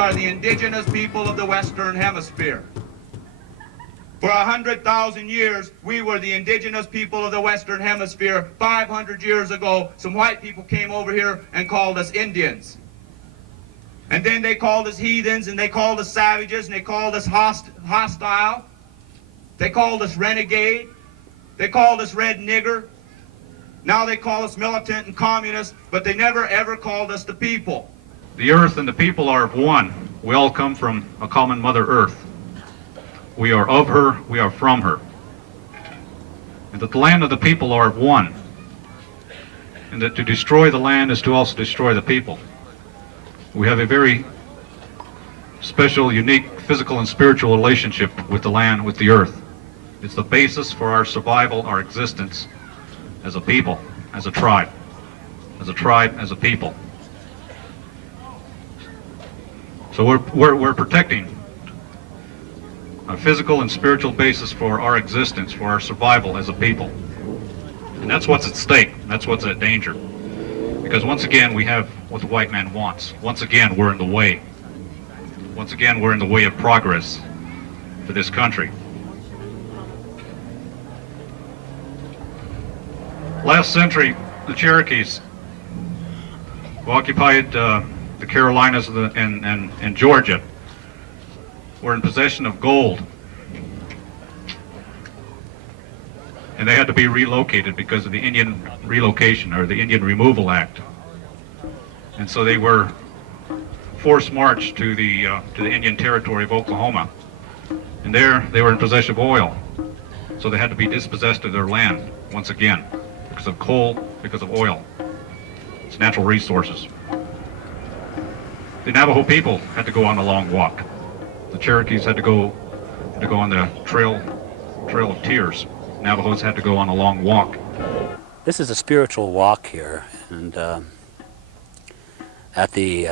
are the indigenous people of the Western Hemisphere. For 100,000 years, we were the indigenous people of the Western Hemisphere. 500 years ago, some white people came over here and called us Indians. And then they called us heathens, and they called us savages, and they called us hostile. They called us renegade. They called us red nigger. Now they call us militant and communist, but they never ever called us the people. The earth and the people are of one. We all come from a common Mother Earth. We are of her, we are from her. And that the land of the people are of one. And that to destroy the land is to also destroy the people. We have a very special, unique physical and spiritual relationship with the land, with the earth. It's the basis for our survival, our existence as a people, as a tribe, as a people. So we're protecting a physical and spiritual basis for our existence, for our survival as a people. And that's what's at stake. That's what's at danger. Because once again, we have what the white man wants. Once again, we're in the way. Once again, we're in the way of progress for this country. Last century, the Cherokees who occupied the Carolinas and Georgia were in possession of gold. And they had to be relocated because of the Indian Relocation or the Indian Removal Act. And so they were forced marched to the Indian Territory of Oklahoma. And there they were in possession of oil. So they had to be dispossessed of their land once again because of coal, because of oil. It's natural resources. The Navajo people had to go on a long walk. The Cherokees had to go on the Trail of Tears. Navajos had to go on a long walk. This is a spiritual walk here, and at the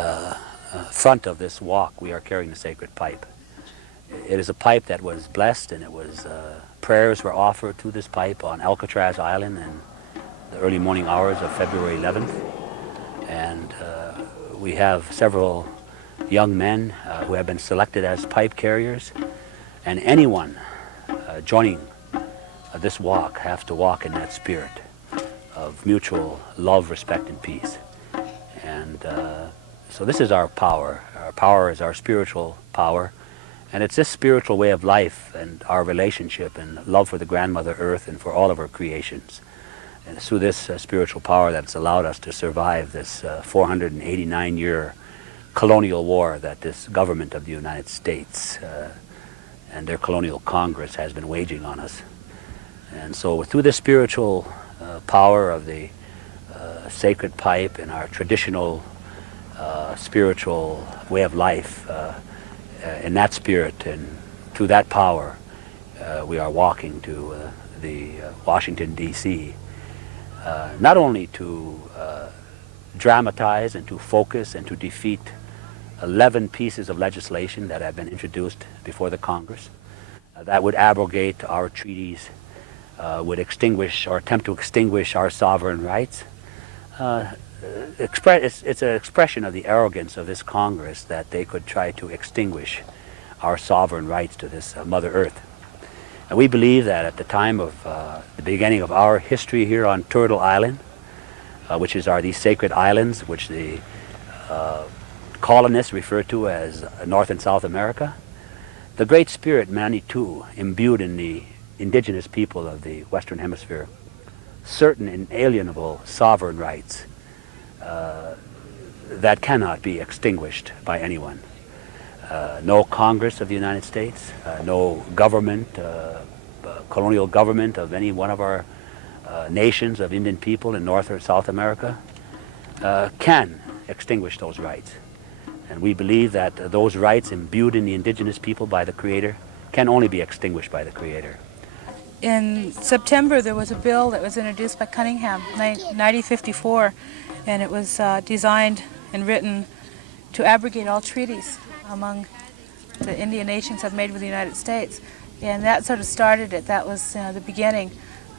front of this walk we are carrying the sacred pipe. It is a pipe that was blessed, and it was prayers were offered to this pipe on Alcatraz Island in the early morning hours of February 11th. And we have several young men who have been selected as pipe carriers, and anyone joining this walk have to walk in that spirit of mutual love, respect, and peace. And so this is our power. Our power is our spiritual power, and it's this spiritual way of life and our relationship and love for the grandmother earth and for all of her creations. And it's through this spiritual power that's allowed us to survive this 489-year colonial war that this government of the United States and their colonial Congress has been waging on us. And so through this spiritual power of the sacred pipe and our traditional spiritual way of life, in that spirit and through that power, we are walking to the Washington D.C. Not only to dramatize and to focus and to defeat 11 pieces of legislation that have been introduced before the Congress that would abrogate our treaties, would extinguish or attempt to extinguish our sovereign rights. It's an expression of the arrogance of this Congress that they could try to extinguish our sovereign rights to this Mother Earth. And we believe that at the time of the beginning of our history here on Trudell Island, which are these sacred islands which the colonists refer to as North and South America, the Great Spirit Manitou imbued in the indigenous people of the Western Hemisphere certain inalienable sovereign rights that cannot be extinguished by anyone. No Congress of the United States, no government, colonial government of any one of our nations of Indian people in North or South America can extinguish those rights. And we believe that those rights imbued in the indigenous people by the Creator can only be extinguished by the Creator. In September, there was a bill that was introduced by Cunningham, 9054, and it was designed and written to abrogate all treaties among the Indian nations have made with the United States. And that sort of started it. That was the beginning.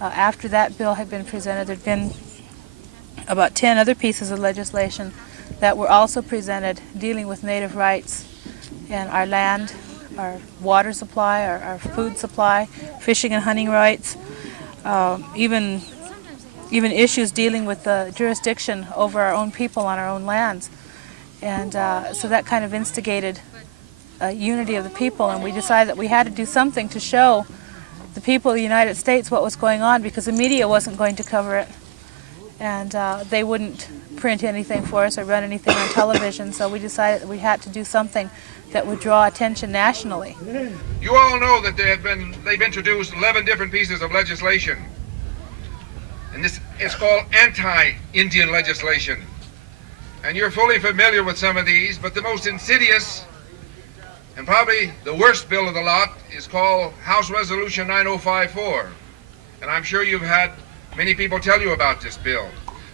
After that bill had been presented, there had been about 10 other pieces of legislation that were also presented dealing with Native rights and our land, our water supply, our food supply, fishing and hunting rights, even issues dealing with the jurisdiction over our own people on our own lands. And so that kind of instigated a unity of the people, and we decided that we had to do something to show the people of the United States what was going on, because the media wasn't going to cover it, and they wouldn't print anything for us or run anything on television. So we decided that we had to do something that would draw attention nationally. You all know that they've introduced 11 different pieces of legislation, and this is called anti-Indian legislation. And you're fully familiar with some of these, but the most insidious and probably the worst bill of the lot is called House Resolution 9054. And I'm sure you've had many people tell you about this bill.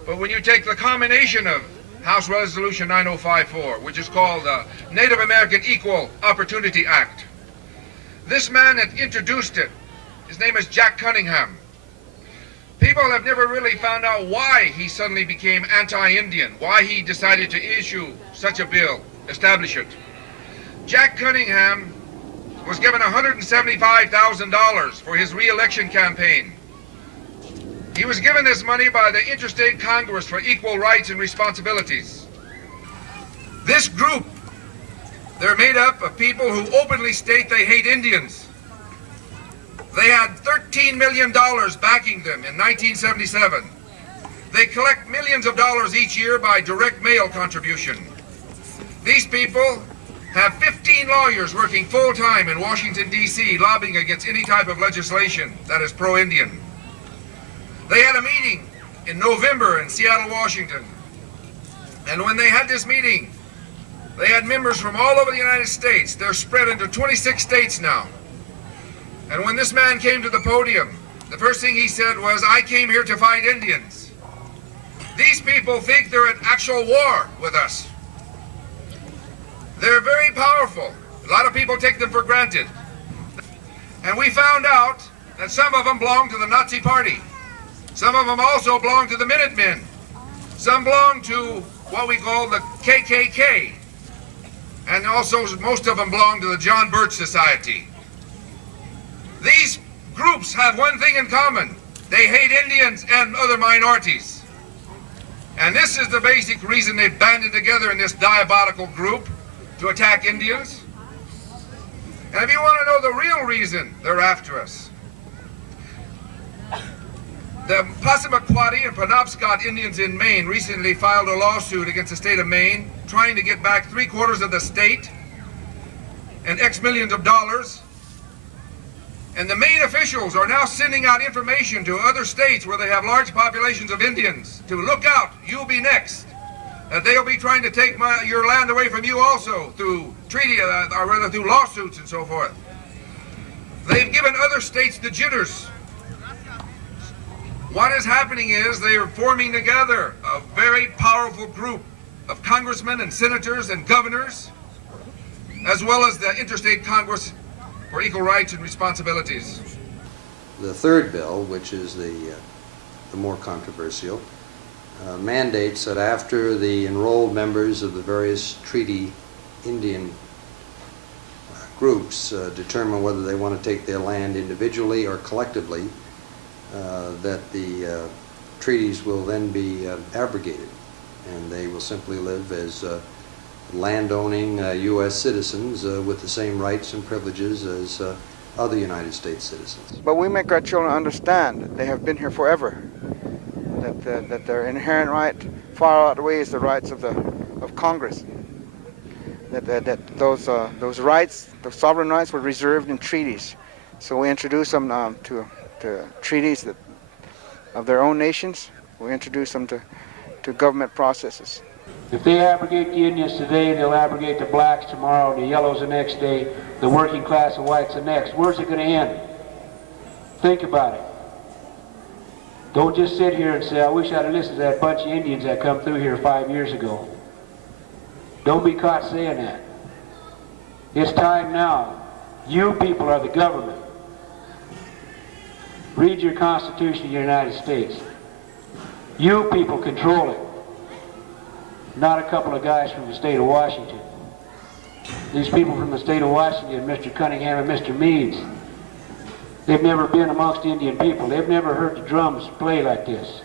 But when you take the combination of House Resolution 9054, which is called the Native American Equal Opportunity Act, this man that introduced it, his name is Jack Cunningham. People have never really found out why he suddenly became anti-Indian, why he decided to issue such a bill, establish it. Jack Cunningham was given $175,000 for his re-election campaign. He was given this money by the Interstate Congress for Equal Rights and Responsibilities. This group, they're made up of people who openly state they hate Indians. They had $13 million backing them in 1977. They collect millions of dollars each year by direct mail contribution. These people have 15 lawyers working full-time in Washington, D.C. lobbying against any type of legislation that is pro-Indian. They had a meeting in November in Seattle, Washington. And when they had this meeting, they had members from all over the United States. They're spread into 26 states now. And when this man came to the podium, the first thing he said was, "I came here to fight Indians." These people think they're at actual war with us. They're very powerful. A lot of people take them for granted. And we found out that some of them belong to the Nazi Party. Some of them also belong to the Minutemen. Some belong to what we call the KKK. And also most of them belong to the John Birch Society. These groups have one thing in common. They hate Indians and other minorities. And this is the basic reason they've banded together in this diabolical group to attack Indians. And if you want to know the real reason they're after us, the Passamaquoddy and Penobscot Indians in Maine recently filed a lawsuit against the state of Maine, trying to get back 3/4 of the state and X millions of dollars. And the Maine officials are now sending out information to other states where they have large populations of Indians to look out, you'll be next. That they'll be trying to take your land away from you also through treaty, or rather through lawsuits and so forth. They've given other states the jitters. What is happening is they are forming together a very powerful group of congressmen and senators and governors, as well as the Interstate Congress for Equal Rights and Responsibilities. The third bill, which is the more controversial, mandates that after the enrolled members of the various treaty Indian groups determine whether they want to take their land individually or collectively, that the treaties will then be abrogated, and they will simply live as land-owning U.S. citizens with the same rights and privileges as other United States citizens. But we make our children understand that they have been here forever, that their inherent right far outweighs the rights of Congress, that those rights, the sovereign rights, were reserved in treaties. So we introduce them to treaties of their own nations. We introduce them to government processes. If they abrogate the Indians today, they'll abrogate the blacks tomorrow, the yellows the next day, the working class and whites the next. Where's it going to end? Think about it. Don't just sit here and say, I wish I'd have listened to that bunch of Indians that come through here 5 years ago. Don't be caught saying that. It's time now. You people are the government. Read your Constitution of the United States. You people control it. Not a couple of guys from the state of Washington. these people from the state of Washington, Mr. Cunningham and Mr. Meads, they've never been amongst Indian people. They've never heard the drums play like this.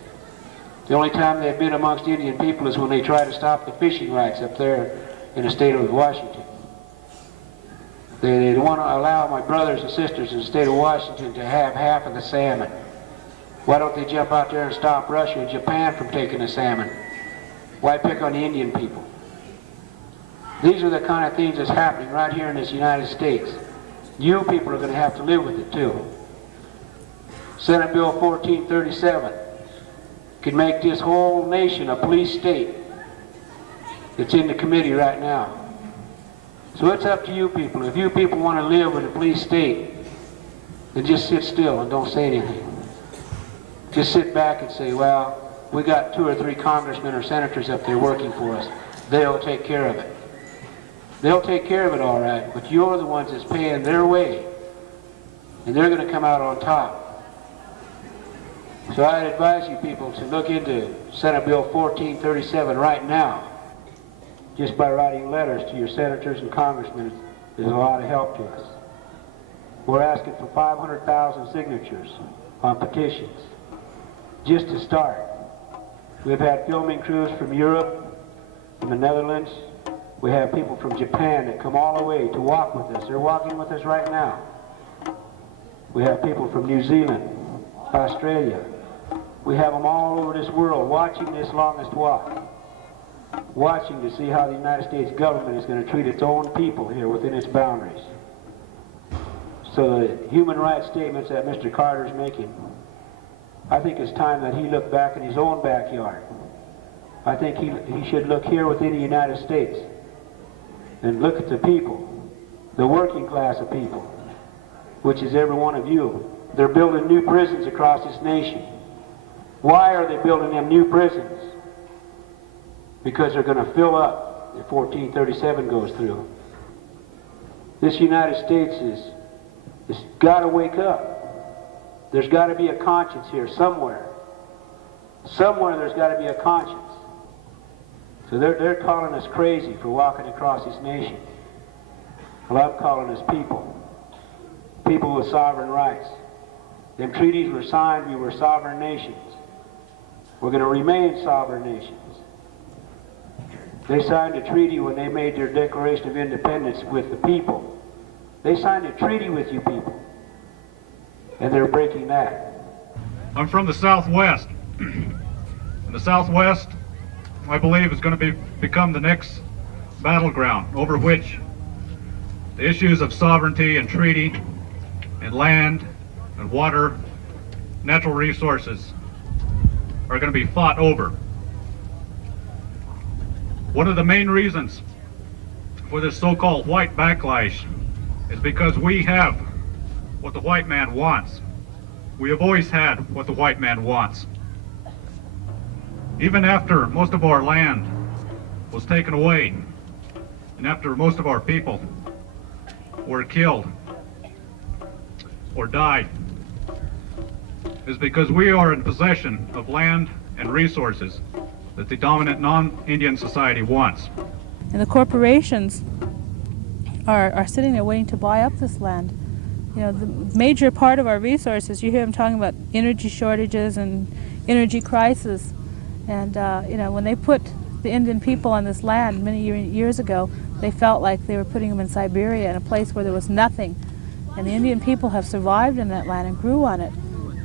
The only time they've been amongst Indian people is when they try to stop the fishing rights up there in the state of Washington. They want to allow my brothers and sisters in the state of Washington to have half of the salmon. Why don't they jump out there and stop Russia and Japan from taking the salmon? Why pick on the Indian people? These are the kind of things that's happening right here in this United States. You people are going to have to live with it too. Senate Bill 1437 could make this whole nation a police state. It's in the committee right now. So it's up to you people. If you people want to live in a police state, then just sit still and don't say anything. Just sit back and say, well, we got 2 or 3 congressmen or senators up there working for us. They'll take care of it. They'll take care of it all right, but you're the ones that's paying their way, and they're going to come out on top. So I'd advise you people to look into Senate Bill 1437 right now. Just by writing letters to your senators and congressmen is a lot of help to us. We're asking for 500,000 signatures on petitions, just to start. We've had filming crews from Europe, from the Netherlands. We have people from Japan that come all the way to walk with us. They're walking with us right now. We have people from New Zealand, Australia. We have them all over this world watching this longest walk, watching to see how the United States government is going to treat its own people here within its boundaries. So the human rights statements that Mr. Carter's making, I think it's time that he look back in his own backyard. I think he should look here within the United States and look at the people, the working class of people, which is every one of you. They're building new prisons across this nation. Why are they building them new prisons? Because they're going to fill up if 1437 goes through. This United States is got to wake up. There's got to be a conscience here somewhere. Somewhere there's got to be a conscience. So they're calling us crazy for walking across this nation. Well, I'm calling us people. People with sovereign rights. Them treaties were signed, we were sovereign nations. We're going to remain sovereign nations. They signed a treaty when they made their Declaration of Independence with the people. They signed a treaty with you people. And they're breaking that. I'm from the Southwest. And the Southwest, I believe, is going to become the next battleground over which the issues of sovereignty and treaty and land and water, natural resources are going to be fought over. One of the main reasons for this so-called white backlash is because we have what the white man wants. We have always had what the white man wants. Even after most of our land was taken away, and after most of our people were killed or died, is because we are in possession of land and resources that the dominant non-Indian society wants. And the corporations are sitting there waiting to buy up this land. You know, the major part of our resources, you hear them talking about energy shortages and energy crisis. And, you know, when they put the Indian people on this land many years ago, they felt like they were putting them in Siberia, in a place where there was nothing. And the Indian people have survived in that land and grew on it.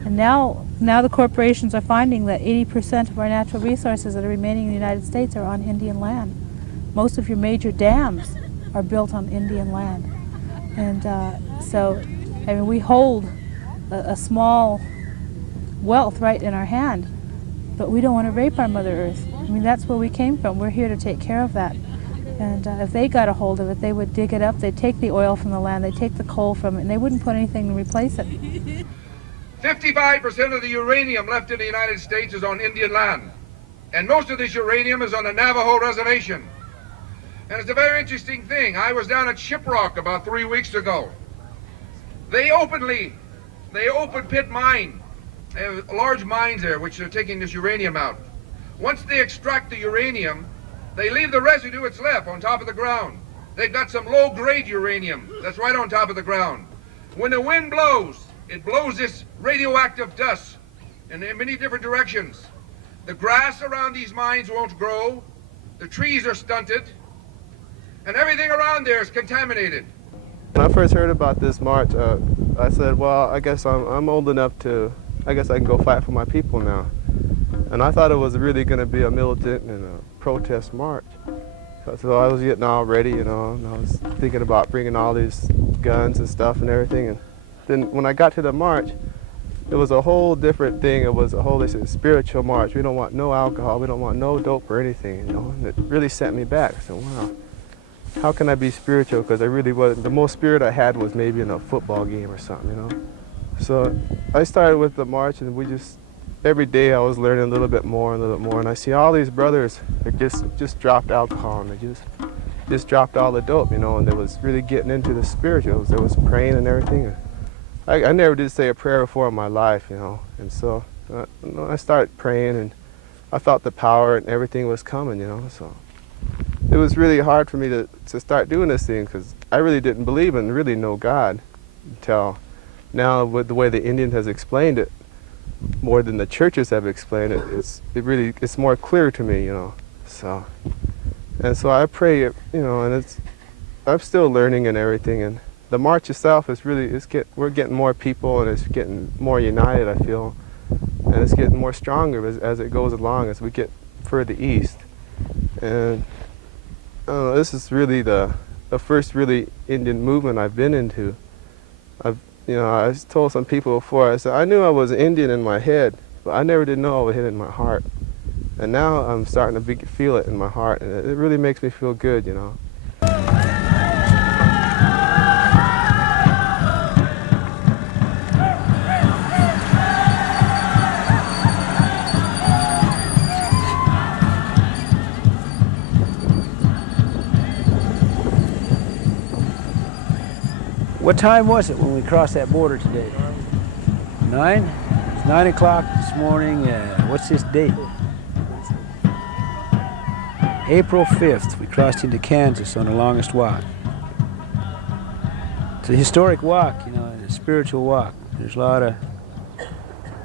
And now the corporations are finding that 80% of our natural resources that are remaining in the United States are on Indian land. Most of your major dams are built on Indian land. And so, I mean, we hold a small wealth right in our hand, but we don't want to rape our Mother Earth. I mean, that's where we came from. We're here to take care of that. And if they got a hold of it, they would dig it up, they'd take the oil from the land, they'd take the coal from it, and they wouldn't put anything to replace it. 55% of the uranium left in the United States is on Indian land. And most of this uranium is on a Navajo reservation. And it's a very interesting thing. I was down at Shiprock about 3 weeks ago. They open pit mine. They have large mines there which are taking this uranium out. Once they extract the uranium, they leave the residue that's left on top of the ground. They've got some low-grade uranium that's right on top of the ground. When the wind blows, it blows this radioactive dust in many different directions. The grass around these mines won't grow, the trees are stunted, and everything around there is contaminated. When I first heard about this march, I said, well, I guess I'm old enough to, I guess I can go fight for my people now. And I thought it was really going to be a militant and a protest march. So I was getting all ready, you know, and I was thinking about bringing all these guns and stuff and everything. And then when I got to the march, it was a whole different thing. It was a whole spiritual march. We don't want no alcohol. We don't want no dope or anything, you know. And it really set me back. I said, wow, how can I be spiritual? Because I really wasn't. The most spirit I had was maybe in a football game or something, you know. So I started with the march, and we just, every day I was learning a little bit more and a little bit more. And I see all these brothers that just dropped alcohol, and they just dropped all the dope, you know, and they was really getting into the spirituals. They was praying and everything. I never did say a prayer before in my life, you know, and so I started praying, and I felt the power and everything was coming, you know, so it was really hard for me to start doing this thing because I really didn't believe in really no God until now. With the way the Indian has explained it, more than the churches have explained it, it's more clear to me, you know, so, and so I pray, you know, and I'm still learning and everything, and the march itself is really, we're getting more people, and it's getting more united, I feel, and it's getting more stronger as it goes along, as we get further east. And this is really the first really Indian movement I've been into. I told some people before, I said, I knew I was Indian in my head, but I never did know I was hit in my heart. And now I'm starting to feel it in my heart, and it really makes me feel good, you know. What time was it when we crossed that border today? 9? It's 9 o'clock this morning. What's this date? April 5th, we crossed into Kansas on the longest walk. It's a historic walk, you know, and a spiritual walk. There's a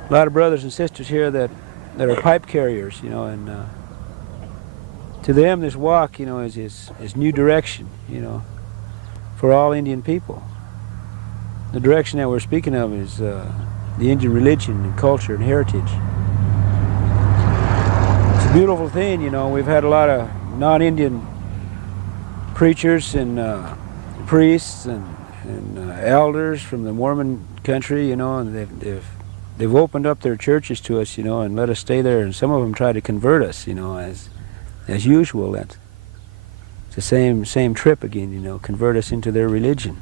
lot of brothers and sisters here that are pipe carriers, you know, and to them this walk, you know, is new direction, you know, for all Indian people. The direction that we're speaking of is the Indian religion and culture and heritage. It's a beautiful thing, you know. We've had a lot of non-Indian preachers and priests and elders from the Mormon country, you know, and they've opened up their churches to us, you know, and let us stay there. And some of them try to convert us, you know, as usual. It's the same trip again, you know, convert us into their religion.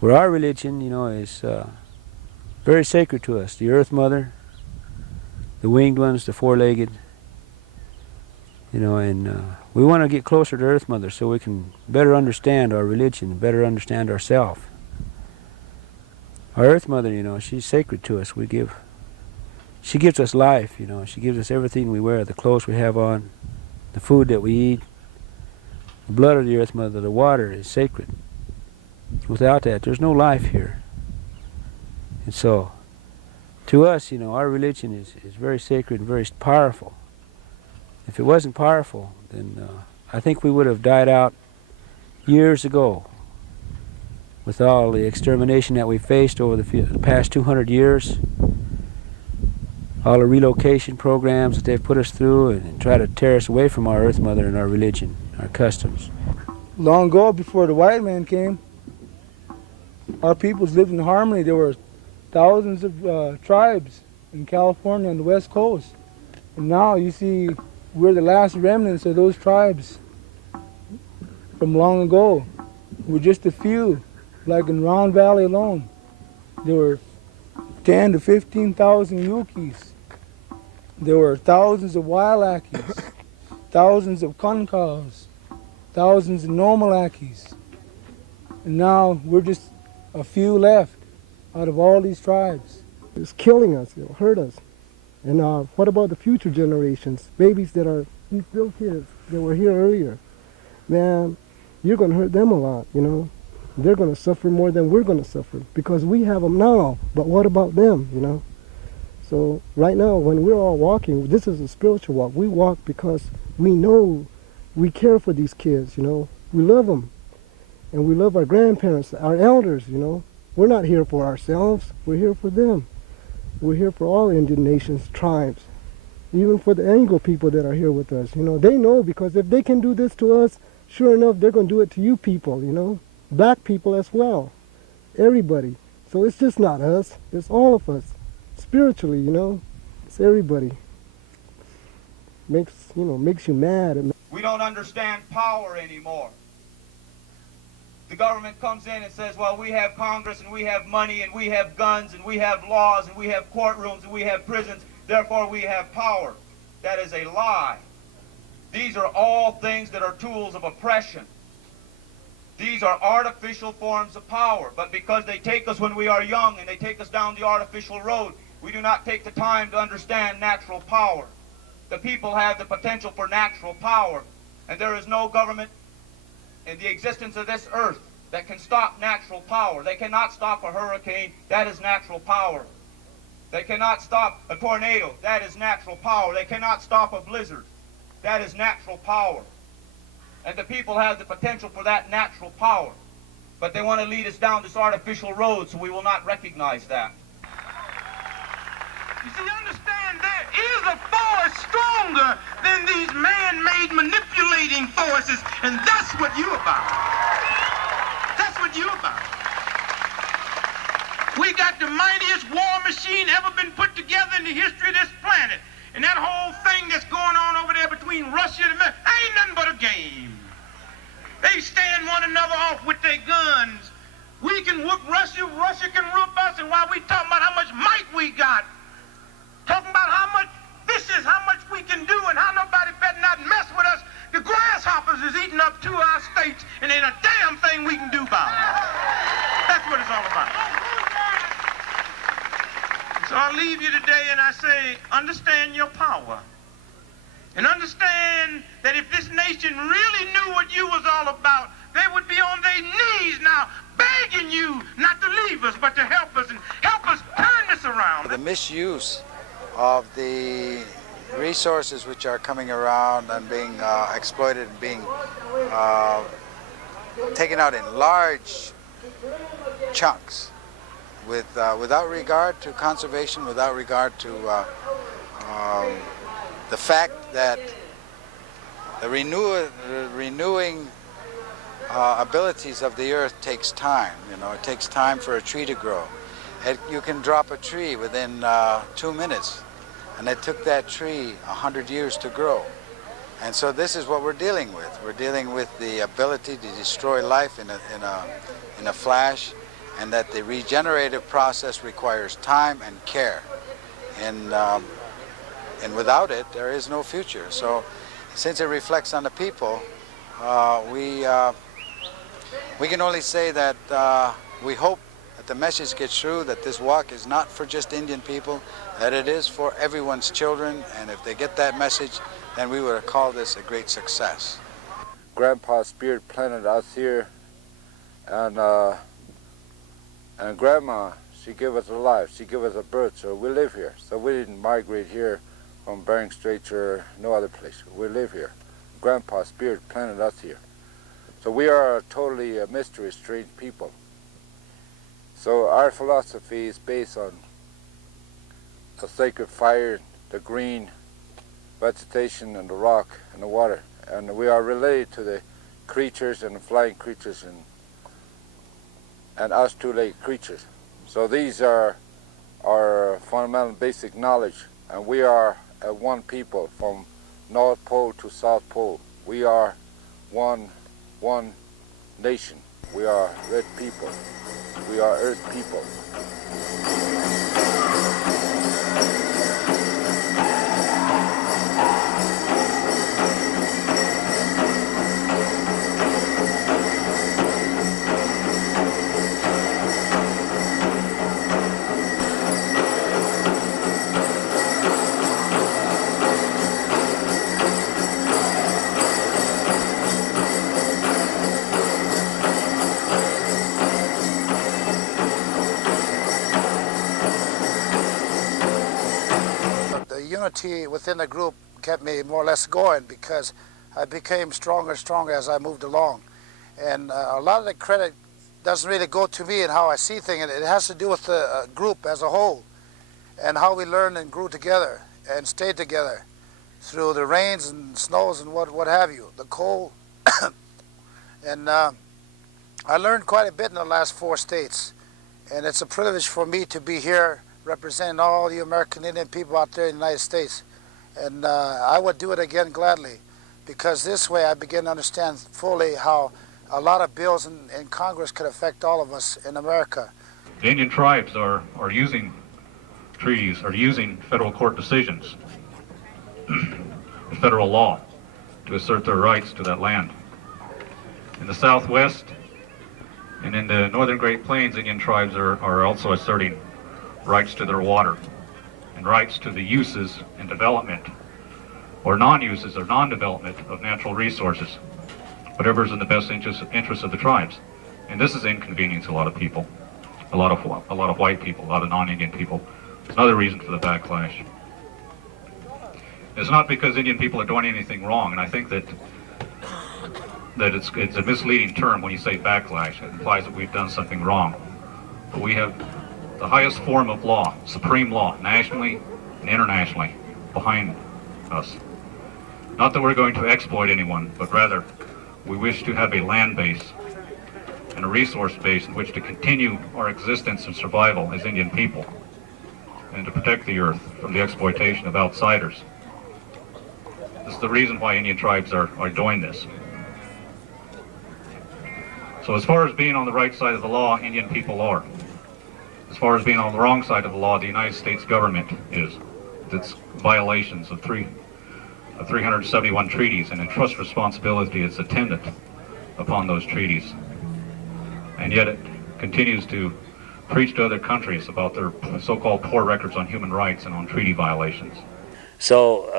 Where our religion, you know, is very sacred to us. The Earth Mother, the winged ones, the four-legged, you know, and we want to get closer to Earth Mother so we can better understand our religion, better understand ourselves. Our Earth Mother, you know, she's sacred to us. She gives us life, you know. She gives us everything we wear, the clothes we have on, the food that we eat. The blood of the Earth Mother, the water is sacred. Without that, there's no life here. And so, to us, you know, our religion is very sacred and very powerful. If it wasn't powerful, then I think we would have died out years ago with all the extermination that we faced over the past 200 years, all the relocation programs that they've put us through and try to tear us away from our Earth Mother and our religion, our customs. Long ago, before the white man came, our peoples lived in harmony. There were thousands of tribes in California and the West Coast. And now you see we're the last remnants of those tribes from long ago. We're just a few, like in Round Valley alone. There were 10 to 15,000 Yukis. There were thousands of Wailakis, thousands of Kunkaus, thousands of Nomalakis. And now we're just a few left out of all these tribes. It's killing us, it'll hurt us. And what about the future generations? Babies that are, these little kids that were here earlier. Man, you're going to hurt them a lot, you know. They're going to suffer more than we're going to suffer because we have them now, but what about them, you know? So right now, when we're all walking, this is a spiritual walk. We walk because we know we care for these kids, you know. We love them, and we love our grandparents, our elders, you know. We're not here for ourselves. We're here for them. We're here for all Indian nations, tribes, even for the Anglo people that are here with us. You know, they know because if they can do this to us, sure enough, they're going to do it to you people, you know. Black people as well. Everybody. So it's just not us. It's all of us. Spiritually, you know. It's everybody. Makes you mad. We don't understand power anymore. The government comes in and says, well, we have Congress and we have money and we have guns and we have laws and we have courtrooms and we have prisons, therefore we have power. That is a lie. These are all things that are tools of oppression. These are artificial forms of power, but because they take us when we are young and they take us down the artificial road, we do not take the time to understand natural power. The people have the potential for natural power, and there is no government in the existence of this earth that can stop natural power. They cannot stop a hurricane. That is natural power. They cannot stop a tornado. That is natural power. They cannot stop a blizzard. That is natural power. And the people have the potential for that natural power. But they want to lead us down this artificial road, so we will not recognize that. You see, understand there is a force stronger than these man-made manipulating forces, and that's what you're about. That's what you're about. We got the mightiest war machine ever been put together in the history of this planet. And that whole thing that's going on over there between Russia and America ain't nothing but a game. They stand one another off with their guns. We can whoop Russia, Russia can whoop us, and while we talking about how much might we got, talking about how much we can do and how nobody better not mess with us, the grasshoppers is eating up 2 of our states, and ain't a damn thing we can do about it. That's what it's all about. So I leave you today and I say, understand your power. And understand that if this nation really knew what you was all about, they would be on their knees now begging you not to leave us, but to help us and help us turn this around. The misuse of the resources which are coming around and being exploited and being taken out in large chunks without regard to conservation, without regard to the fact that the renewing abilities of the earth takes time. You know, it takes time for a tree to grow. You can drop a tree within 2 minutes, and it took that tree 100 years to grow. And so this is what we're dealing with. We're dealing with the ability to destroy life in a flash, and that the regenerative process requires time and care. And without it, there is no future. So since it reflects on the people, we can only say that we hope that the message gets through that this walk is not for just Indian people, that it is for everyone's children, and if they get that message, then we would call this a great success. Grandpa's spirit planted us here, and Grandma, she gave us a life, she gave us a birth, so we live here. So we didn't migrate here from Bering Strait or no other place. We live here. Grandpa's spirit planted us here. So we are a totally mystery, strange people. So our philosophy is based on the sacred fire, the green vegetation, and the rock and the water. And we are related to the creatures and the flying creatures and us two-legged creatures. So these are our fundamental basic knowledge, and we are one people from North Pole to South Pole. We are one nation. We are red people. We are earth people. unity within the group kept me more or less going, because I became stronger and stronger as I moved along. And a lot of the credit doesn't really go to me and how I see things. It has to do with the group as a whole and how we learned and grew together and stayed together through the rains and snows and what have you, the cold. And I learned quite a bit in the last 4 states. And it's a privilege for me to be here representing all the American Indian people out there in the United States. And I would do it again gladly, because this way I begin to understand fully how a lot of bills in Congress could affect all of us in America. The Indian tribes are using treaties, are using federal court decisions, federal law, to assert their rights to that land. In the Southwest and in the northern Great Plains, Indian tribes are also asserting rights to their water and rights to the uses and development, or non-uses or non-development of natural resources, whatever is in the best interest of the tribes. And this has inconvenienced a lot of people, a lot of white people, a lot of non-Indian people. It's another reason for the backlash. It's not because Indian people are doing anything wrong, and I think that it's a misleading term when you say backlash. It implies that we've done something wrong. But we have the highest form of law, supreme law, nationally and internationally, behind us. Not that we're going to exploit anyone, but rather we wish to have a land base and a resource base in which to continue our existence and survival as Indian people, and to protect the earth from the exploitation of outsiders. This is the reason why Indian tribes are doing this. So as far as being on the right side of the law, Indian people are. As far as being on the wrong side of the law, the United States government is. It's violations of 371 treaties, and entrust responsibility is attendant upon those treaties. And yet it continues to preach to other countries about their so-called poor records on human rights and on treaty violations. So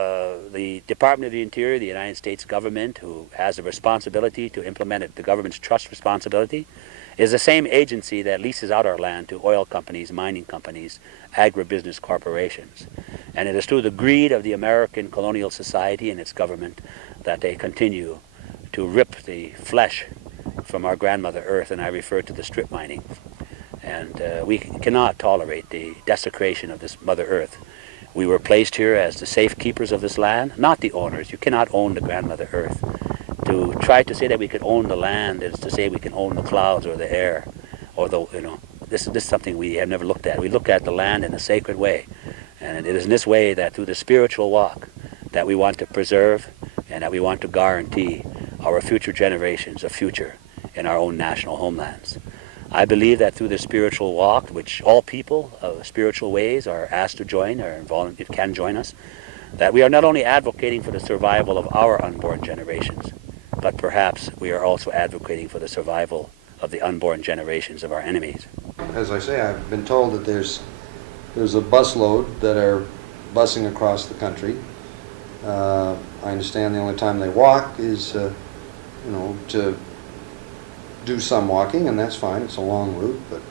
the Department of the Interior, the United States government, who has the responsibility to implement the government's trust responsibility, is the same agency that leases out our land to oil companies, mining companies, agribusiness corporations. And it is through the greed of the American colonial society and its government that they continue to rip the flesh from our grandmother earth, and I refer to the strip mining. And we cannot tolerate the desecration of this mother earth. We were placed here as the safekeepers of this land, not the owners. You cannot own the grandmother earth. To try to say that we could own the land is to say we can own the clouds or the air, or this is something we have never looked at. We look at the land in a sacred way, and it is in this way that through the spiritual walk that we want to preserve and that we want to guarantee our future generations a future in our own national homelands. I believe that through the spiritual walk, which all people of spiritual ways are asked to join or can join us, that we are not only advocating for the survival of our unborn generations, but perhaps we are also advocating for the survival of the unborn generations of our enemies. As I say, I've been told that there's a busload that are busing across the country. I understand the only time they walk is, to do some walking, and that's fine. It's a long route, but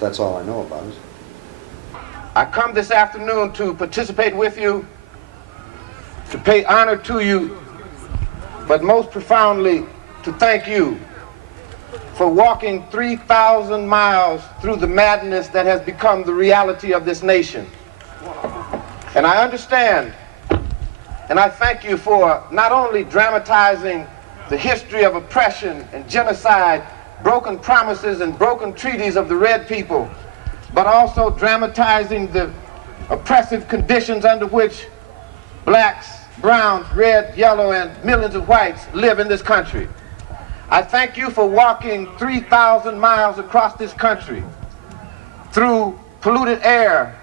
that's all I know about it. I come this afternoon to participate with you, to pay honor to you, but most profoundly to thank you for walking 3,000 miles through the madness that has become the reality of this nation. And I understand, and I thank you for not only dramatizing the history of oppression and genocide, broken promises and broken treaties of the red people, but also dramatizing the oppressive conditions under which blacks, browns, red, yellow, and millions of whites live in this country. I thank you for walking 3,000 miles across this country through polluted air,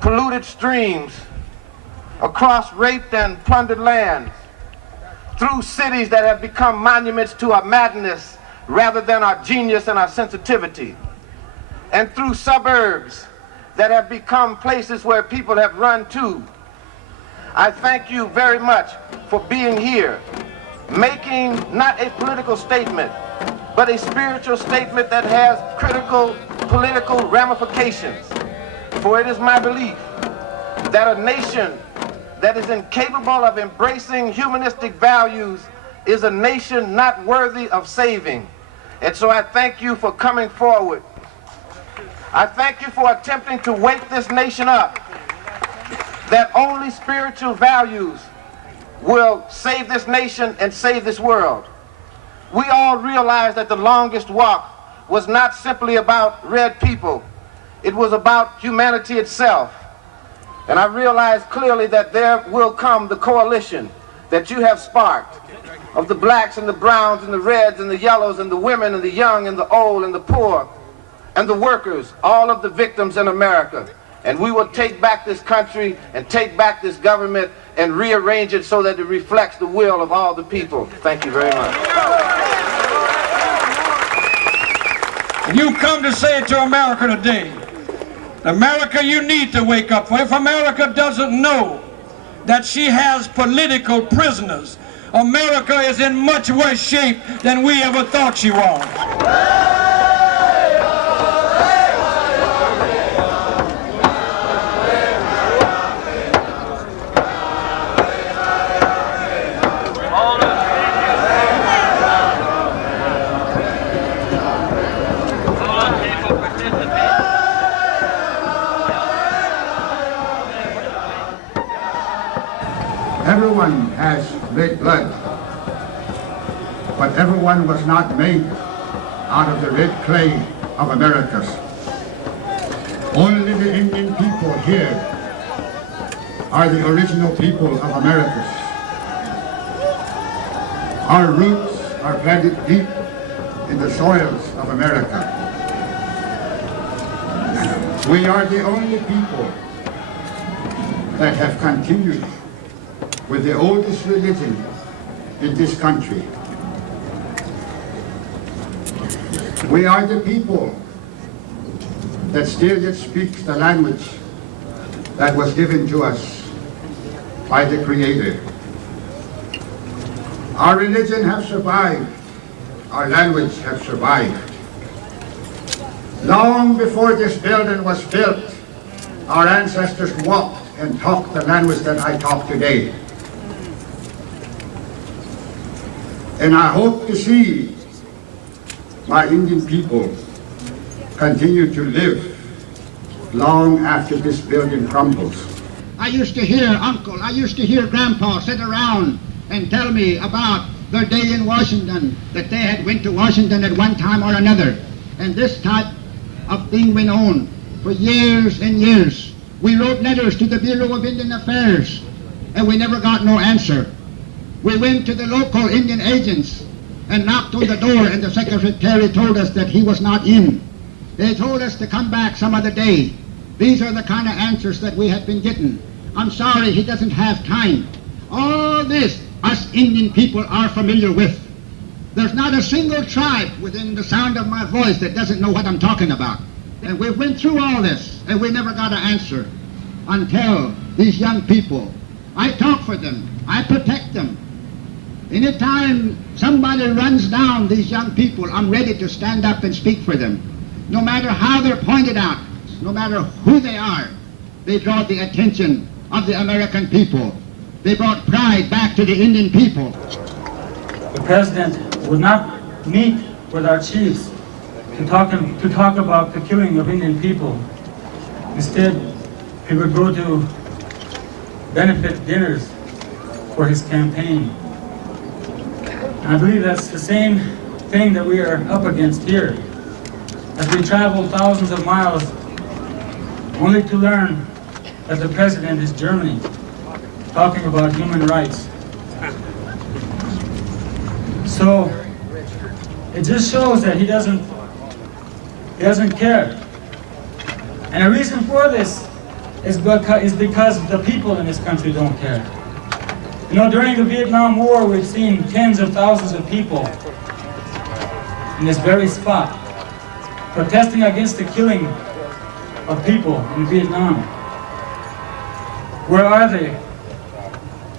polluted streams, across raped and plundered lands, through cities that have become monuments to our madness rather than our genius and our sensitivity, and through suburbs that have become places where people have run to. I thank you very much for being here, making not a political statement, but a spiritual statement that has critical political ramifications. For it is my belief that a nation that is incapable of embracing humanistic values is a nation not worthy of saving. And so I thank you for coming forward. I thank you for attempting to wake this nation up, that only spiritual values will save this nation and save this world. We all realize that the longest walk was not simply about red people. It was about humanity itself. And I realize clearly that there will come the coalition that you have sparked of the blacks and the browns and the reds and the yellows and the women and the young and the old and the poor and the workers, all of the victims in America. And we will take back this country and take back this government and rearrange it so that it reflects the will of all the people. Thank you very much. And you come to say it to America today. America, you need to wake up. For if America doesn't know that she has political prisoners, America is in much worse shape than we ever thought she was. Everyone has red blood, but everyone was not made out of the red clay of Americas. Only the Indian people here are the original people of Americas. Our roots are planted deep in the soils of America. We are the only people that have continued with the oldest religion in this country. We are the people that still yet speaks the language that was given to us by the Creator. Our religion has survived, our language has survived. Long before this building was built, our ancestors walked and talked the language that I talk today. And I hope to see my Indian people continue to live long after this building crumbles. I used to hear Uncle, I used to hear Grandpa sit around and tell me about their day in Washington, that they had went to Washington at one time or another. And this type of thing went on for years and years. We wrote letters to the Bureau of Indian Affairs, and we never got no answer. We went to the local Indian agents and knocked on the door, and the secretary told us that he was not in. They told us to come back some other day. These are the kind of answers that we have been getting. I'm sorry, he doesn't have time. All this, us Indian people are familiar with. There's not a single tribe within the sound of my voice that doesn't know what I'm talking about. And we went through all this, and we never got an answer until these young people. I talk for them. I protect them. Anytime somebody runs down these young people, I'm ready to stand up and speak for them. No matter how they're pointed out, no matter who they are, they draw the attention of the American people. They brought pride back to the Indian people. The president would not meet with our chiefs to talk about the killing of Indian people. Instead, he would go to benefit dinners for his campaign. And I believe that's the same thing that we are up against here. As we travel thousands of miles only to learn that the president is Germany, talking about human rights. So it just shows that he doesn't care. And the reason for this is because the people in this country don't care. You know, during the Vietnam War, we've seen tens of thousands of people in this very spot protesting against the killing of people in Vietnam. Where are they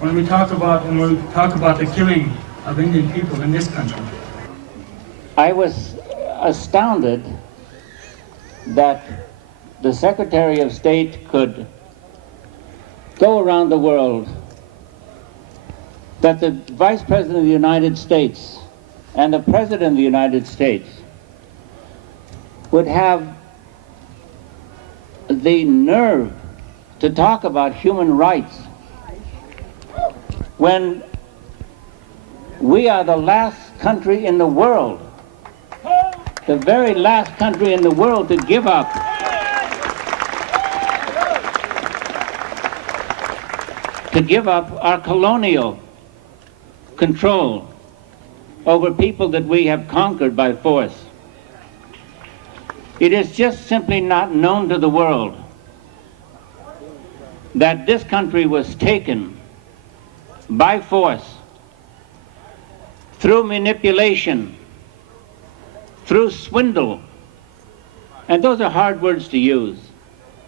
when we talk about the killing of Indian people in this country? I was astounded that the Secretary of State could go around the world, that the Vice President of the United States and the President of the United States would have the nerve to talk about human rights when we are the last country in the world, the very last country in the world to give up our colonial control over people that we have conquered by force. It is just simply not known to the world that this country was taken by force, through manipulation, through swindle. And those are hard words to use,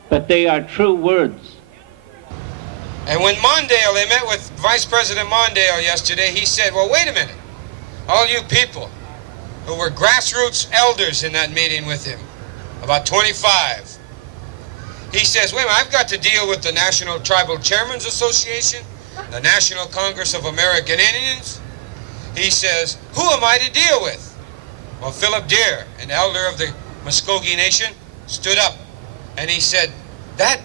but they are true words. And when Mondale, they met with Vice President Mondale yesterday, he said, well, wait a minute. All you people who were grassroots elders in that meeting with him, about 25, he says, wait a minute, I've got to deal with the National Tribal Chairmen's Association, the National Congress of American Indians. He says, who am I to deal with? Well, Phillip Deere, an elder of the Muskogee Nation, stood up and he said, that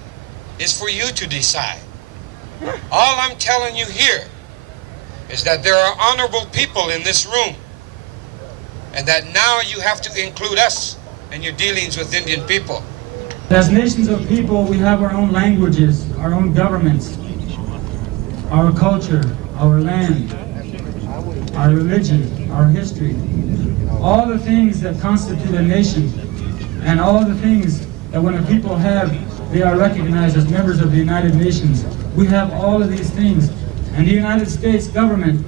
is for you to decide. All I'm telling you here is that there are honorable people in this room, and that now you have to include us in your dealings with Indian people. As nations of people, we have our own languages, our own governments, our culture, our land, our religion, our history, all the things that constitute a nation, and all the things that when a people have, they are recognized as members of the United Nations. We have all of these things, and the United States government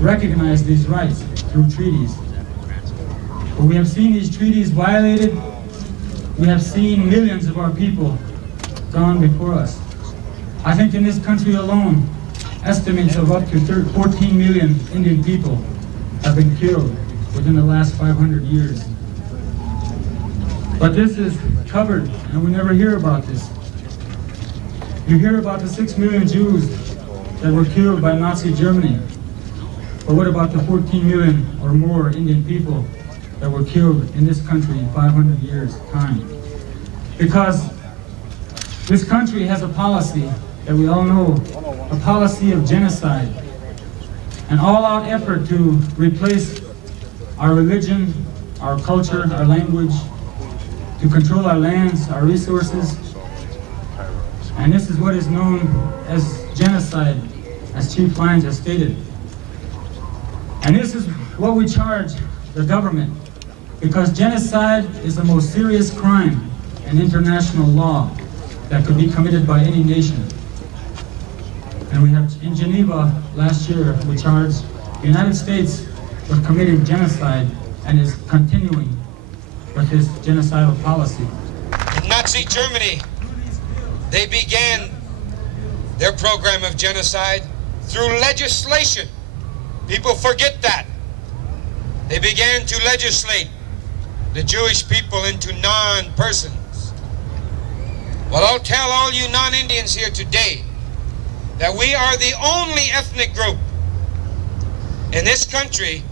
recognized these rights through treaties. But we have seen these treaties violated. We have seen millions of our people gone before us. I think in this country alone, estimates of up to 14 million Indian people have been killed within the last 500 years. But this is covered, and we never hear about this. You hear about the 6 million Jews that were killed by Nazi Germany. But what about the 14 million or more Indian people that were killed in this country in 500 years' time? Because this country has a policy that we all know, a policy of genocide, an all-out effort to replace our religion, our culture, our language, to control our lands, our resources. And this is what is known as genocide, as Chief Lyons has stated. And this is what we charge the government, because genocide is the most serious crime in international law that could be committed by any nation. And we have, in Geneva last year, we charged the United States with committing genocide and is continuing with this genocidal policy. In Nazi Germany, they began their program of genocide through legislation. People forget that. They began to legislate the Jewish people into non-persons. Well, I'll tell all you non-Indians here today that we are the only ethnic group in this country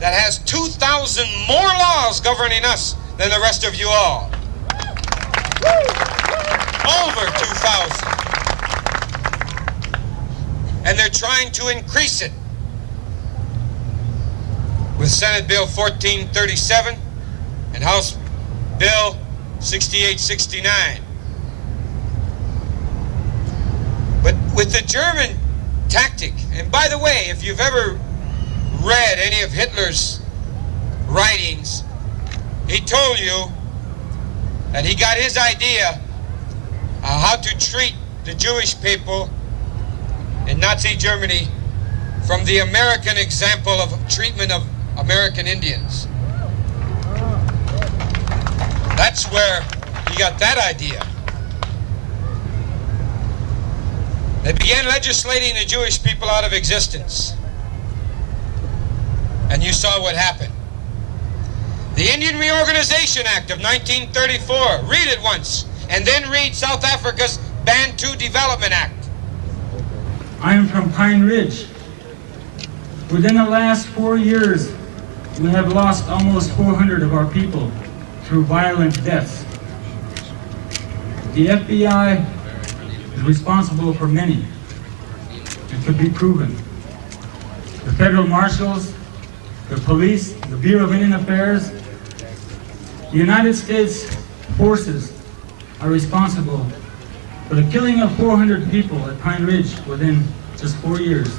that has 2,000 more laws governing us than the rest of you all. Over 2,000. And they're trying to increase it with Senate Bill 1437 and House Bill 6869. But with the German tactic, and by the way, if you've ever read any of Hitler's writings, he told you that he got his idea how to treat the Jewish people in Nazi Germany from the American example of treatment of American Indians. That's where he got that idea. They began legislating the Jewish people out of existence. And you saw what happened. The Indian Reorganization Act of 1934, read it once, and then read South Africa's Bantu Development Act. I am from Pine Ridge. Within the last 4 years, we have lost almost 400 of our people through violent deaths. The FBI is responsible for many. It could be proven. The federal marshals, the police, the Bureau of Indian Affairs, the United States forces are responsible for the killing of 400 people at Pine Ridge within just 4 years.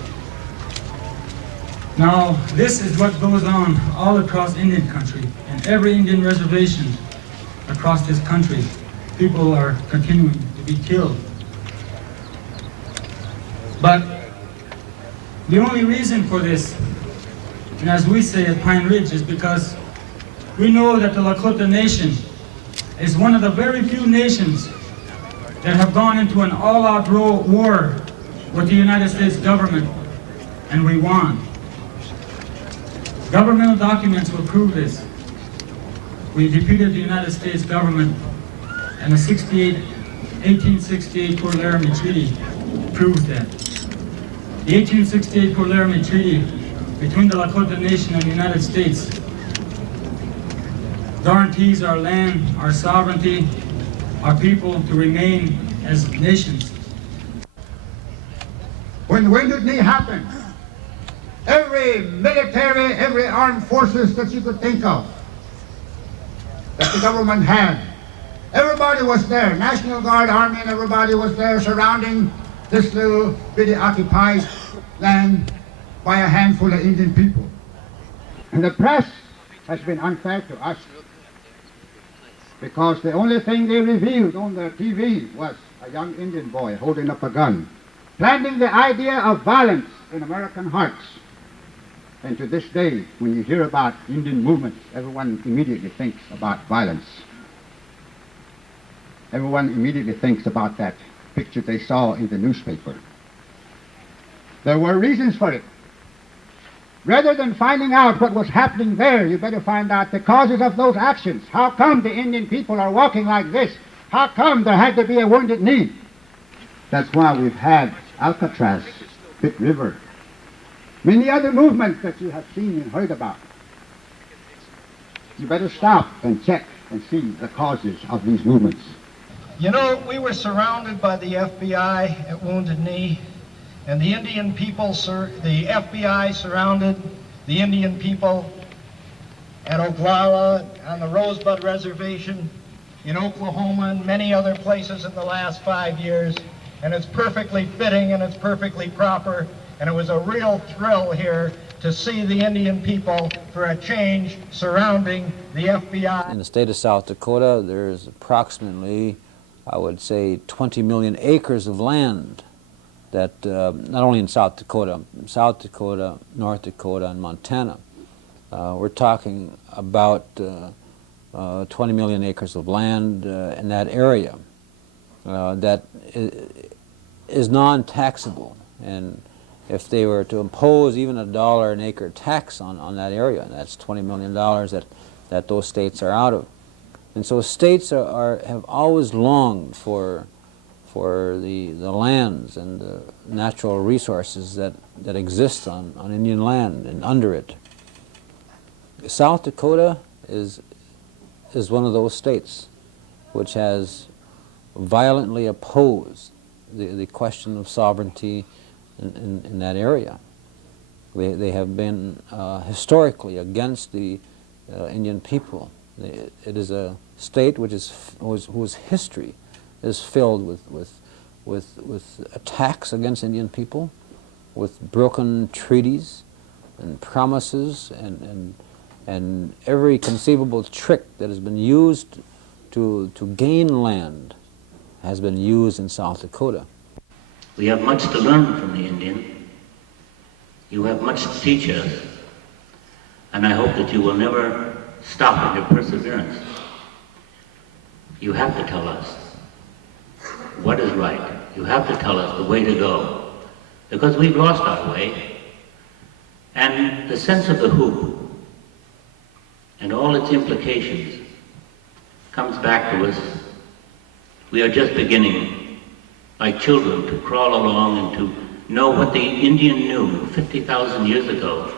Now, this is what goes on all across Indian country, and every Indian reservation across this country. People are continuing to be killed. But the only reason for this, and as we say at Pine Ridge, is because we know that the Lakota Nation is one of the very few nations that have gone into an all-out war with the United States government, and we won. Governmental documents will prove this. We defeated the United States government, and the 1868 Fort Laramie Treaty proves that. The 1868 Fort Laramie Treaty between the Lakota Nation and the United States guarantees our land, our sovereignty, our people to remain as nations. When Wounded Knee happened, every military, every armed forces that you could think of, that the government had, everybody was there. National Guard, Army, and everybody was there surrounding this little bitty occupied land by a handful of Indian people. And the press has been unfair to us because the only thing they revealed on their TV was a young Indian boy holding up a gun, planting the idea of violence in American hearts. And to this day, when you hear about Indian movements, everyone immediately thinks about violence. Everyone immediately thinks about that picture they saw in the newspaper. There were reasons for it. Rather than finding out what was happening there, you better find out the causes of those actions. How come the Indian people are walking like this? How come there had to be a Wounded Knee? That's why we've had Alcatraz, Pitt River, many other movements that you have seen and heard about. You better stop and check and see the causes of these movements. You know, we were surrounded by the FBI at Wounded Knee, and the Indian people, the FBI surrounded the Indian people at Oglala, on the Rosebud Reservation, in Oklahoma, and many other places in the last 5 years. And it's perfectly fitting and it's perfectly proper. And it was a real thrill here to see the Indian people for a change surrounding the FBI. In the state of South Dakota, there's approximately, I would say, 20 million acres of land that, not only in South Dakota, North Dakota, and Montana. We're talking about 20 million acres of land in that area that is non-taxable. And if they were to impose even $1 an acre tax on that area, that's $20 million that those states are out of. And so states have always longed for the lands and the natural resources that exist on Indian land and under it. South Dakota is one of those states which has violently opposed the question of sovereignty in that area. They have been historically against the Indian people. It is a state whose history is filled with attacks against Indian people, with broken treaties and promises and every conceivable trick that has been used to gain land has been used in South Dakota. We have much to learn from the Indian. You have much to teach us, and I hope that you will never stop in your perseverance. You have to tell us what is right. You have to tell us the way to go, because we've lost our way. And the sense of the hoop and all its implications comes back to us. We are just beginning like children, to crawl along and to know what the Indian knew 50,000 years ago,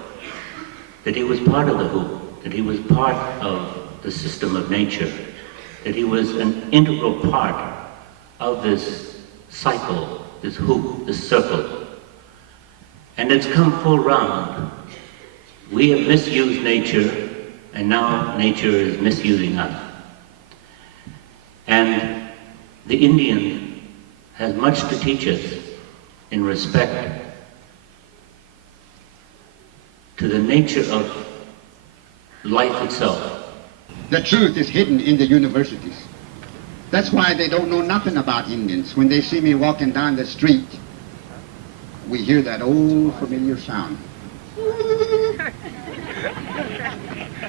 that he was part of the hoop, that he was part of the system of nature, that he was an integral part of this cycle, this hoop, this circle. And it's come full round. We have misused nature, and now nature is misusing us. And the Indian has much to teach us in respect to the nature of life itself. The truth is hidden in the universities. That's why they don't know nothing about Indians. When they see me walking down the street, we hear that old familiar sound.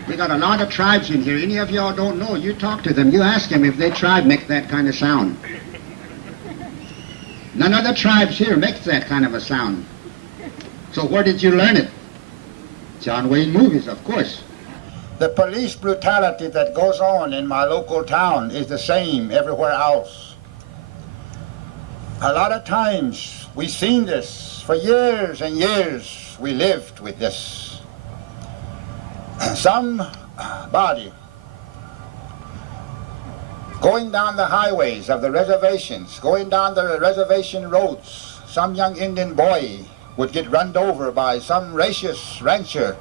We got a lot of tribes in here. Any of y'all don't know, you talk to them, you ask them if their tribe makes that kind of sound. None of the tribes here makes that kind of a sound. So where did you learn it? John Wayne movies, of course. The police brutality that goes on in my local town is the same everywhere else. A lot of times we've seen this for years and years. We lived with this. Somebody going down the highways of the reservations, going down the reservation roads, some young Indian boy would get run over by some racist rancher.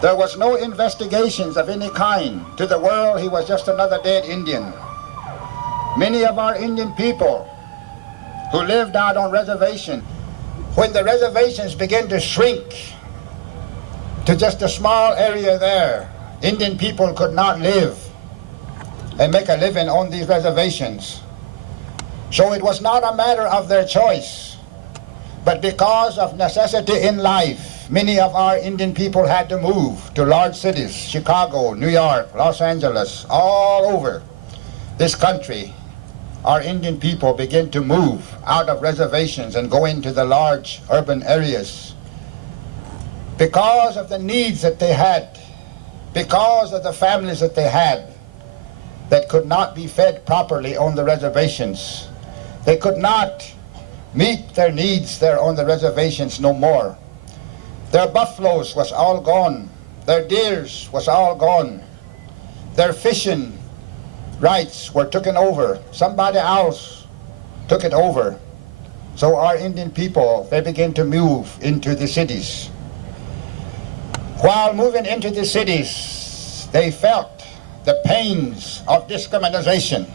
There was no investigations of any kind. To the world, he was just another dead Indian. Many of our Indian people who lived out on reservations, when the reservations began to shrink to just a small area there, Indian people could not live and make a living on these reservations. So it was not a matter of their choice, but because of necessity in life, many of our Indian people had to move to large cities, Chicago, New York, Los Angeles, all over this country. Our Indian people began to move out of reservations and go into the large urban areas because of the needs that they had, because of the families that they had that could not be fed properly on the reservations. They could not meet their needs there on the reservations no more. Their buffaloes was all gone. Their deers was all gone. Their fishing rights were taken over. Somebody else took it over. So our Indian people, they began to move into the cities. While moving into the cities, they felt the pains of discrimination.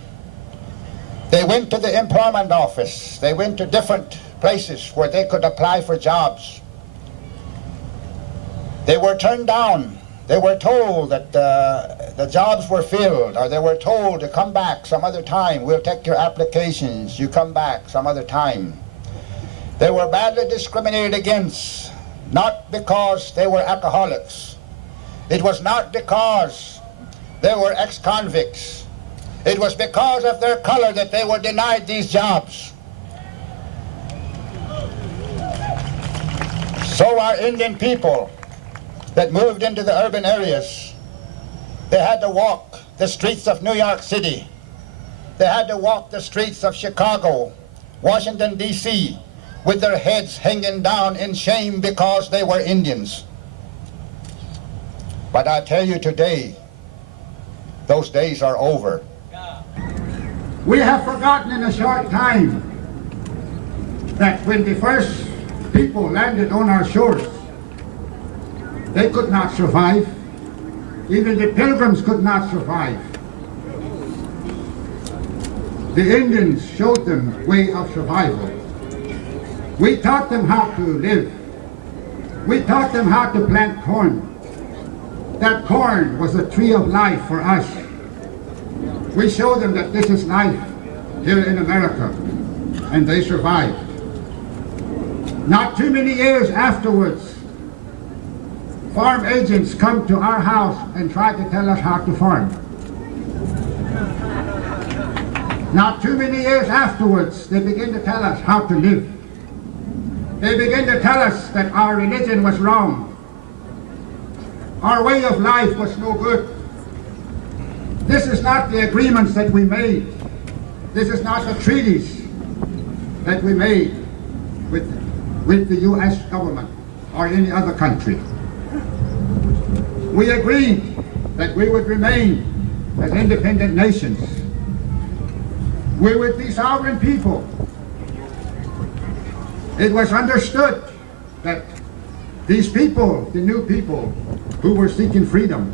They went to the employment office. They went to different places where they could apply for jobs. They were turned down. They were told that the jobs were filled, or they were told to come back some other time. We'll take your applications. You come back some other time. They were badly discriminated against, not because they were alcoholics. It was not because they were ex-convicts. It was because of their color that they were denied these jobs. So our Indian people that moved into the urban areas, they had to walk the streets of New York City. They had to walk the streets of Chicago, Washington, D.C., with their heads hanging down in shame because they were Indians. But I tell you today, those days are over. We have forgotten in a short time that when the first people landed on our shores, they could not survive. Even the Pilgrims could not survive. The Indians showed them a way of survival. We taught them how to live. We taught them how to plant corn. That corn was a tree of life for us. We showed them that this is life here in America, and they survived. Not too many years afterwards, farm agents come to our house and try to tell us how to farm. Not too many years afterwards, they begin to tell us how to live. They begin to tell us that our religion was wrong. Our way of life was no good. This is not the agreements that we made. This is not the treaties that we made with the U.S. government or any other country. We agreed that we would remain as independent nations. We would be sovereign people. It was understood that these people, the new people who were seeking freedom,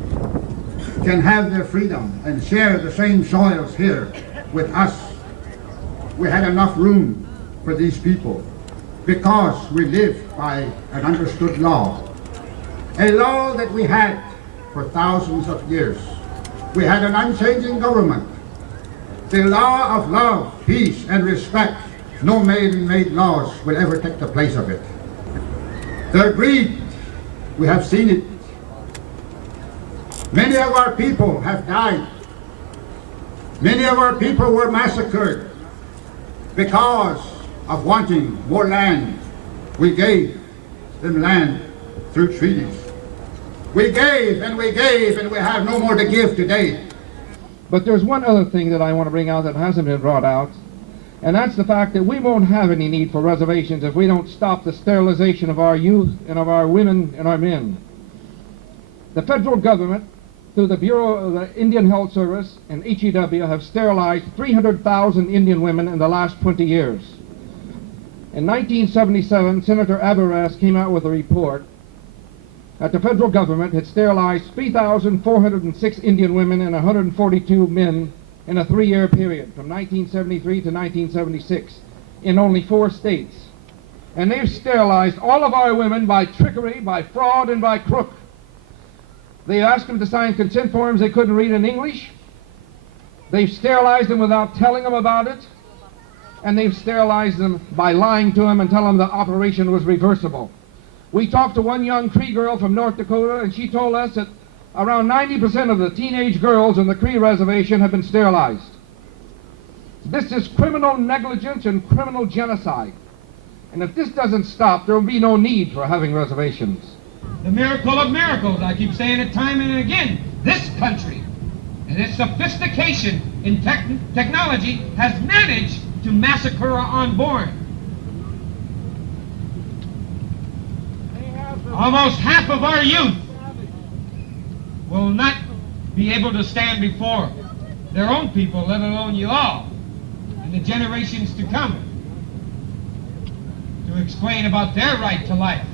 can have their freedom and share the same soils here with us. We had enough room for these people because we live by an understood law, a law that we had for thousands of years. We had an unchanging government. The law of love, peace, and respect, no man-made laws will ever take the place of it. Their greed, we have seen it. Many of our people have died. Many of our people were massacred because of wanting more land. We gave them land through treaties. We gave and we gave, and we have no more to give today. But there's one other thing that I want to bring out that hasn't been brought out, and that's the fact that we won't have any need for reservations if we don't stop the sterilization of our youth and of our women and our men. The federal government, through the Bureau of the Indian Health Service and HEW, have sterilized 300,000 Indian women in the last 20 years. In 1977, Senator Abrams came out with a report that the federal government had sterilized 3,406 Indian women and 142 men in a 3-year period from 1973 to 1976 in only 4 states. And they've sterilized all of our women by trickery, by fraud, and by crook. They asked them to sign consent forms they couldn't read in English. They've sterilized them without telling them about it. And they've sterilized them by lying to them and telling them the operation was reversible. We talked to one young Cree girl from North Dakota, and she told us that around 90% of the teenage girls in the Cree reservation have been sterilized. This is criminal negligence and criminal genocide. And if this doesn't stop, there will be no need for having reservations. The miracle of miracles, I keep saying it time and again. This country and its sophistication in technology has managed to massacre our unborn. Almost half of our youth will not be able to stand before their own people, let alone you all, and the generations to come, to explain about their right to life,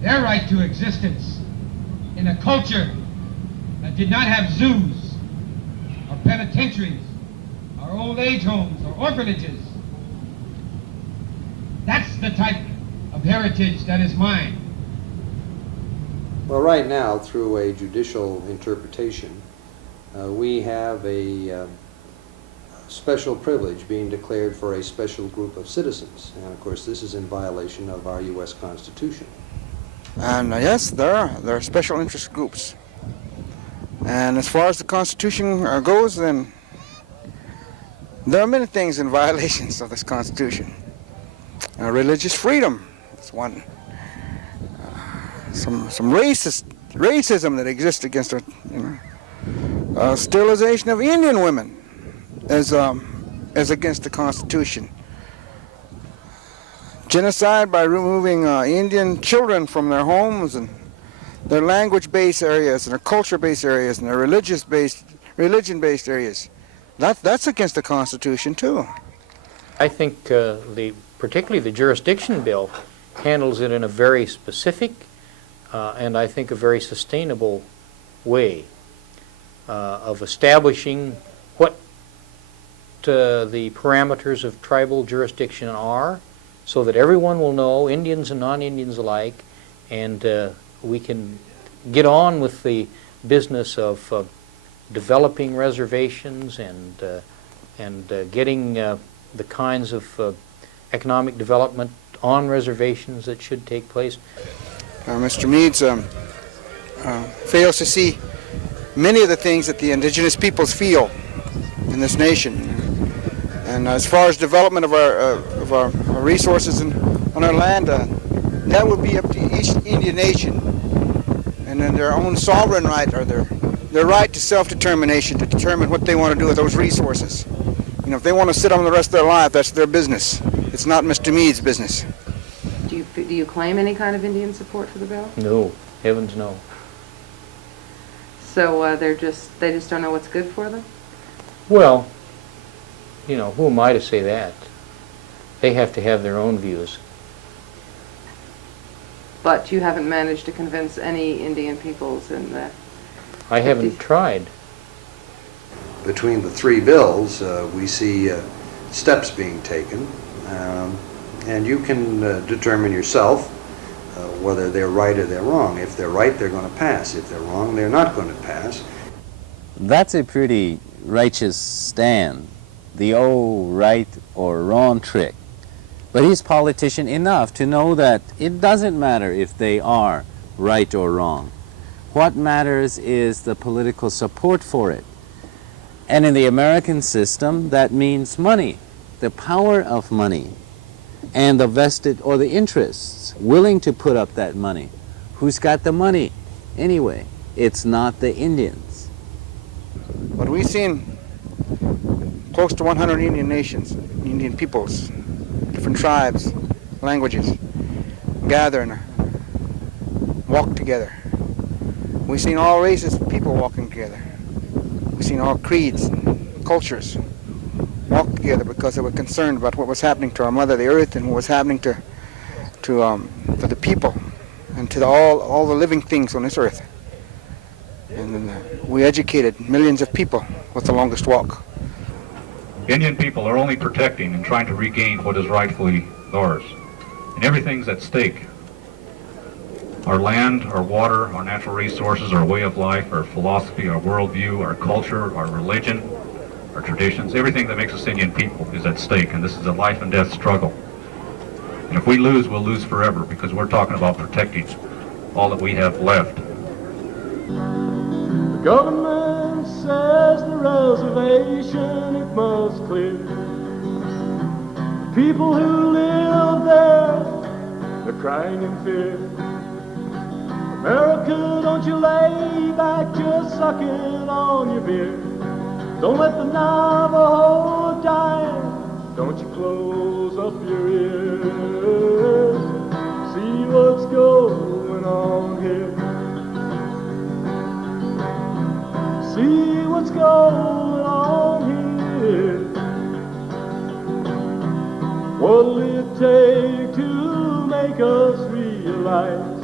their right to existence in a culture that did not have zoos or penitentiaries or old age homes or orphanages. That's the type of heritage that is mine. Well, right now, through a judicial interpretation, we have a special privilege being declared for a special group of citizens. And of course, this is in violation of our U.S. Constitution. And yes, there are special interest groups. And as far as the Constitution goes, then there are many things in violations of this Constitution. Religious freedom is one. Some racism that exists against sterilization of Indian women is against the Constitution. Genocide by removing Indian children from their homes and their language-based areas and their culture-based areas and their religion-based areas. That's against the Constitution too. I think particularly the jurisdiction bill handles it in a very specific and I think a very sustainable way of establishing what the parameters of tribal jurisdiction are, so that everyone will know, Indians and non-Indians alike, and we can get on with the business of developing reservations and getting the kinds of economic development on reservations that should take place. Mr. Meads fails to see many of the things that the indigenous peoples feel in this nation. And as far as development of our resources on our land, that would be up to each Indian nation, and then their own sovereign right, or their right to self-determination to determine what they want to do with those resources. And if they want to sit on the rest of their life, that's their business. It's not Mr. Meade's business. Do you claim any kind of Indian support for the bill? No, heavens no. So they just don't know what's good for them? Well, you know, who am I to say that? They have to have their own views. But you haven't managed to convince any Indian peoples in the... I haven't tried. Between the three bills, we see steps being taken, and you can determine yourself whether they're right or they're wrong. If they're right, they're going to pass. If they're wrong, they're not going to pass. That's a pretty righteous stand, the old right or wrong trick. But he's politician enough to know that it doesn't matter if they are right or wrong. What matters is the political support for it. And in the American system, that means money, the power of money, and the vested or the interests willing to put up that money. Who's got the money? Anyway, it's not the Indians. But we've seen close to 100 Indian nations, Indian peoples, different tribes, languages, gather and walk together. We've seen all races of people walking together. We've seen all creeds and cultures walk together because they were concerned about what was happening to our mother, the earth, and what was happening to the people and to all the living things on this earth. And we educated millions of people with the longest walk. Indian people are only protecting and trying to regain what is rightfully theirs. And everything's at stake. Our land, our water, our natural resources, our way of life, our philosophy, our worldview, our culture, our religion, our traditions, everything that makes us Indian people is at stake, and this is a life and death struggle. And if we lose, we'll lose forever, because we're talking about protecting all that we have left. The government says the reservation it must clear. The people who live there, they're crying in fear. America, don't you lay back just sucking on your beer. Don't let the Navajo die, don't you close up your ears. See what's going on here. See what's going on here. What'll it take to make us realize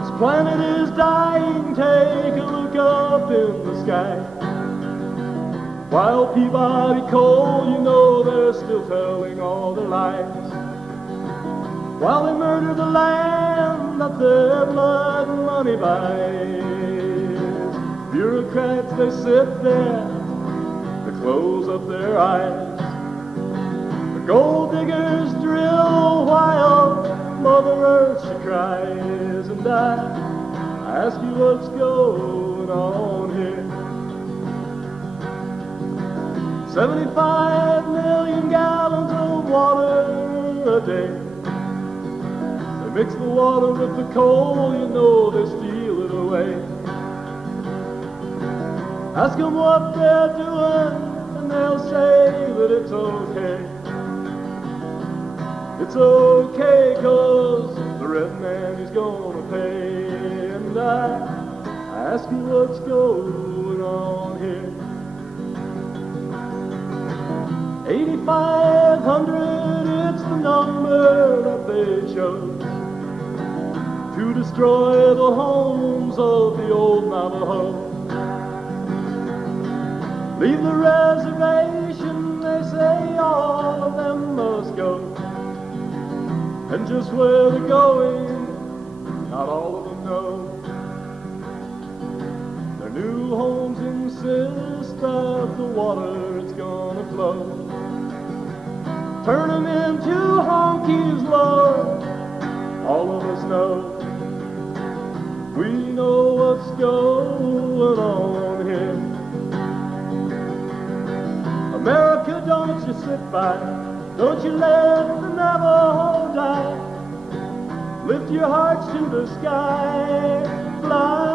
this planet is dying? Take a look up in the sky. While Peabody Coal, you know they're still telling all their lies. While they murder the land that their blood and money buys. Bureaucrats, they sit there, they close up their eyes. The gold diggers drill while Mother Earth, she cries. And I ask you what's going on here. 75 million gallons of water a day. They mix the water with the coal, you know they steal it away. Ask them what they're doing, and they'll say that it's okay. It's okay, 'cause the red man is gonna pay. And I ask you what's going on here. 8,500, it's the number that they chose to destroy the homes of the old Navajo. Leave the reservation, they say all of them must go. And just where they're going, not all of them know. Their new homes insist that the water is gonna flow. Turn them into honkies, Lord, all of us know. We know what's going on here. America, don't you sit by, don't you let the Navajo die. Lift your hearts to the sky, fly